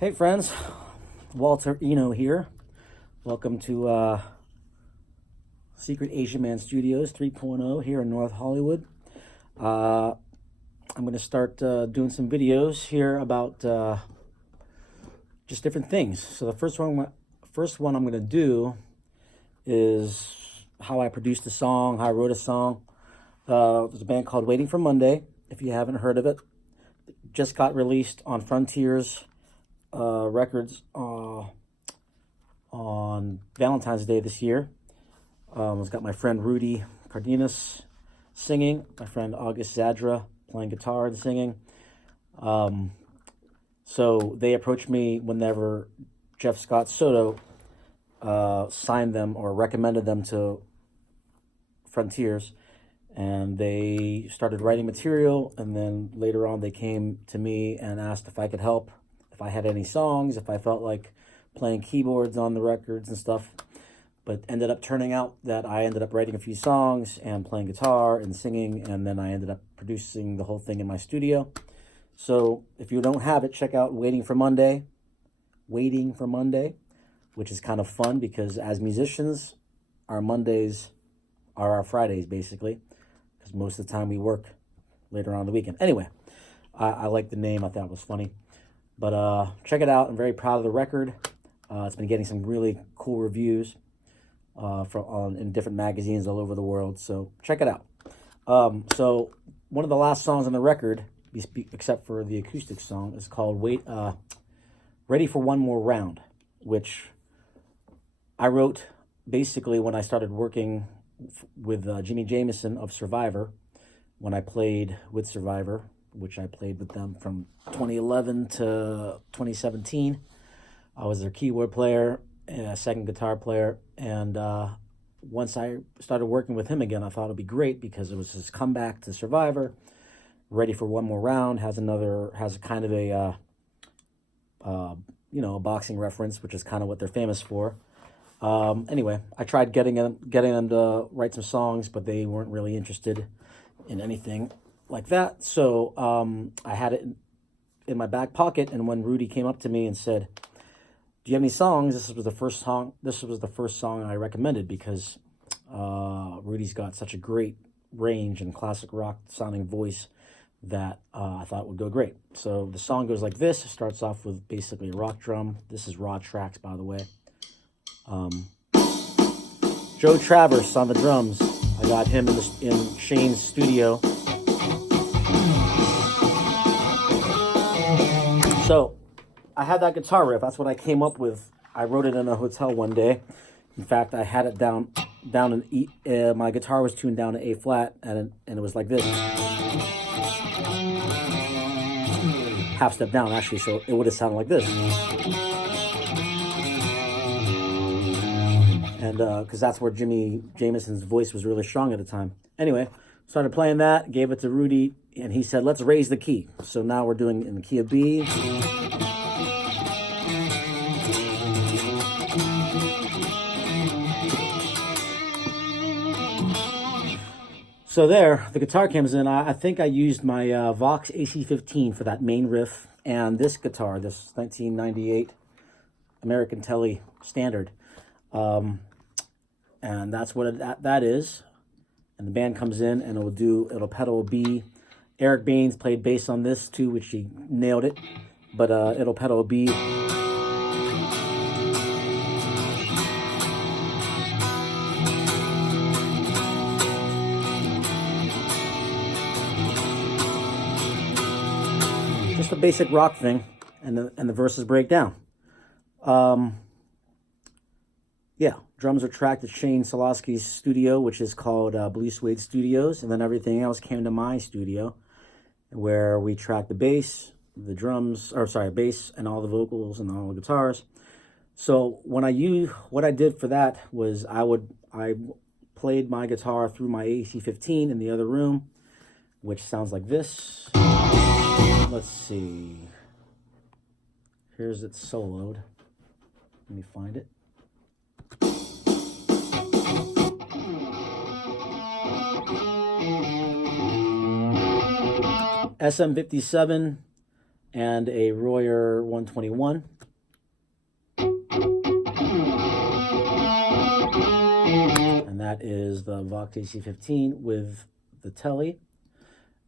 Hey friends, Walter Ino here. Welcome to Secret Asian Man Studios 3.0 here in North Hollywood. I'm going to start doing some videos here about just different things. So the first one I'm going to do is how I produced a song, how I wrote a song. There's a band called Waiting for Monday. If you haven't heard of it, just got released on Frontiers Records on Valentine's Day this year. It's got my friend Rudy Cardenas singing, my friend August Zadra playing guitar and singing. So they approached me whenever Jeff Scott Soto signed them or recommended them to Frontiers, and they started writing material, and then later on they came to me and asked if I could help, if I had any songs, if I felt like playing keyboards on the records and stuff. But ended up turning out that I ended up writing a few songs and playing guitar and singing, and then I ended up producing the whole thing in my studio. So if you don't have it, check out Waiting for Monday, which is kind of fun because as musicians, our Mondays are our Fridays basically, because most of the time we work later on the weekend. Anyway, I like the name. I thought it was funny. But check it out. I'm very proud of the record. It's been getting some really cool reviews in different magazines all over the world. So check it out. So one of the last songs on the record, except for the acoustic song, is called Ready for One More Round, which I wrote basically when I started working with Jimmy Jamison of Survivor, when I played with Survivor, which I played with them from 2011 to 2017. I was their keyboard player and a second guitar player. And once I started working with him again, I thought it'd be great because it was his comeback to Survivor. Ready for One More Round has kind of a a boxing reference, which is kind of what they're famous for. Anyway, I tried getting them to write some songs, but they weren't really interested in anything like that. So I had it in my back pocket, and when Rudy came up to me and said, "Do you have any songs?" This was the first song I recommended because Rudy's got such a great range and classic rock sounding voice that I thought would go great. So the song goes like this. It starts off with basically a rock drum. This is raw tracks, by the way. Joe Travers on the drums. I got him in Shane's studio. So I had that guitar riff. That's what I came up with. I wrote it in a hotel one day. In fact, I had it down in E. My guitar was tuned down to A flat, and it was like this. Half step down, actually, so it would have sounded like this. And because that's where Jimmy Jamison's voice was really strong at the time. Anyway, started playing that, gave it to Rudy, and he said, "Let's raise the key." So now we're doing it in the key of B. So there, the guitar comes in. I think I used my Vox AC-15 for that main riff, and this guitar, this 1998 American Telly Standard. And that's what that is. And the band comes in and it'll pedal a B. Eric Baines played bass on this too, which he nailed it. But it'll pedal a B. Just a basic rock thing, and the verses break down. Yeah, drums are tracked at Shane Solosky's studio, which is called Blue Suede Studios, and then everything else came to my studio, where we tracked the bass, bass, and all the vocals and all the guitars. So what I did for that was I played my guitar through my AC-15 in the other room, which sounds like this. Let's see. Here's it soloed. Let me find it. SM57 and a Royer 121. And that is the Vox AC15 with the Telly.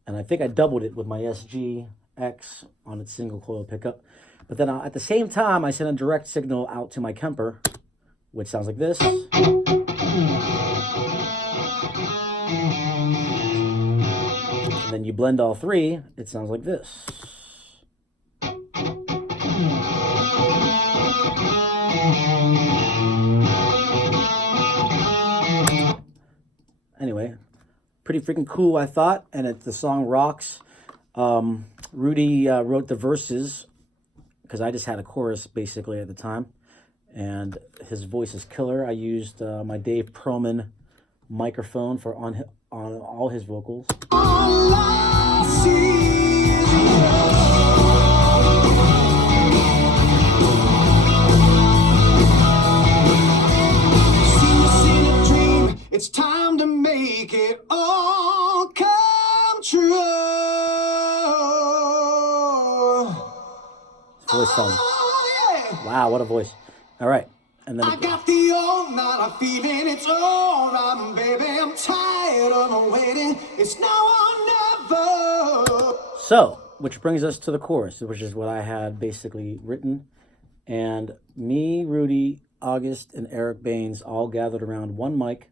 And I think I doubled it with my SG-X on its single coil pickup. But then at the same time, I sent a direct signal out to my Kemper, which sounds like this. And then you blend all three, it sounds like this. Anyway, pretty freaking cool, I thought, and the song rocks. Rudy wrote the verses because I just had a chorus basically at the time, and his voice is killer. I used my Dave Perlman microphone for on all his vocals. All I see is love. It's time to make it all come true. Voice sounds. Wow, what a voice. All right. And then I got the old night, I'm feeling it's all right, baby. I'm tired of waiting. It's now or never. So, which brings us to the chorus, which is what I had basically written. And me, Rudy, August, and Eric Baines all gathered around one mic,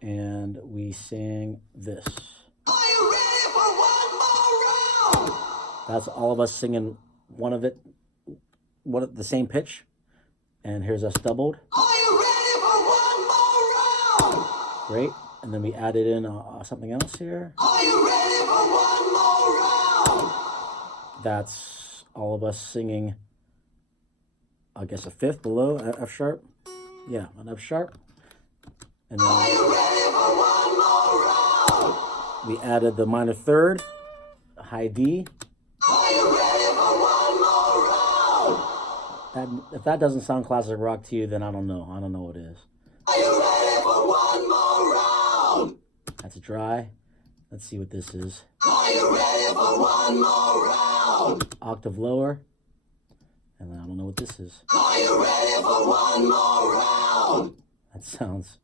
and we sang this. Are you ready for one more round? That's all of us singing one of it, the same pitch. And here's us doubled. Are you ready for one more round? Great. And then we added in something else here. Are you ready for one more round? That's all of us singing, I guess, a fifth below F sharp. Yeah, an F sharp. And then are you ready for one more round? We added the minor third, high D. Are you ready for one more round? If that doesn't sound classic rock to you, then I don't know. I don't know what is. Are you ready for one more round? That's a dry. Let's see what this is. Are you ready for one more round? Octave lower. And then I don't know what this is. Are you ready for one more round? That sounds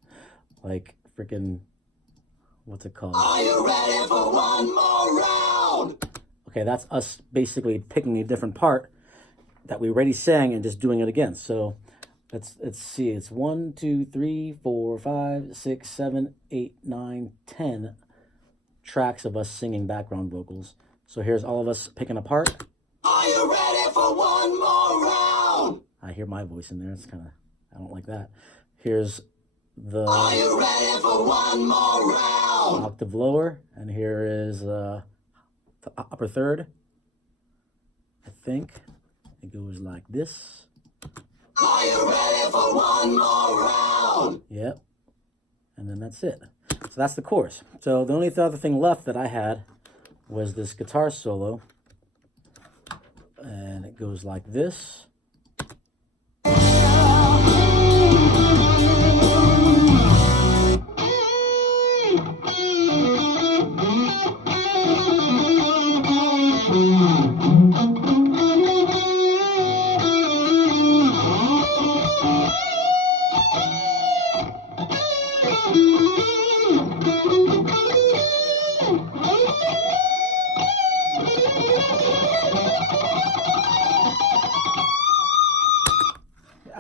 like freaking, what's it called? Are you ready for one more round? Okay, that's us basically picking a different part that we already sang and just doing it again. So let's see. It's 1, 2, 3, 4, 5, 6, 7, 8, 9, 10 tracks of us singing background vocals. So here's all of us picking a part. Are you ready for one more round? I hear my voice in there. It's kind of, I don't like that. Here's the are you ready for one more round? Octave lower, and here is the upper third. I think it goes like this. Are you ready for one more round? Yep. And then that's it. So that's the chorus. So the only other thing left that I had was this guitar solo. And it goes like this.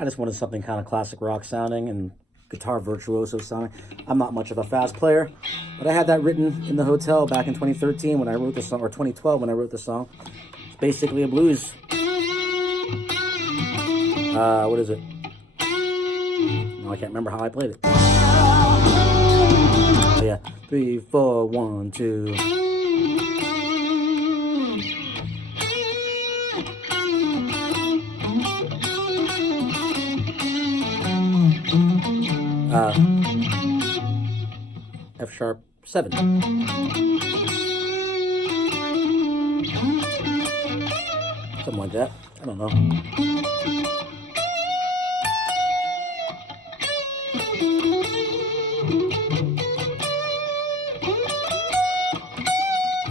I just wanted something kind of classic rock sounding and guitar virtuoso sounding. I'm not much of a fast player, but I had that written in the hotel back in 2013 when I wrote the song, or 2012 when I wrote the song. It's basically a blues. What is it? No, I can't remember how I played it. Oh yeah, 3, 4, 1, 2. F sharp 7. Something like that. I don't know.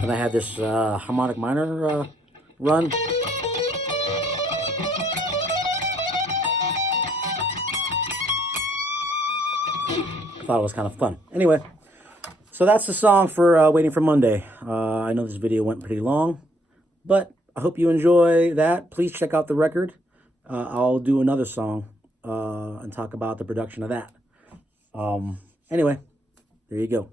And I had this harmonic minor Run. I thought it was kind of fun. Anyway, so that's the song for Waiting for Monday. I know this video went pretty long, but I hope you enjoy that. Please check out the record. I'll do another song and talk about the production of that. Anyway, there you go.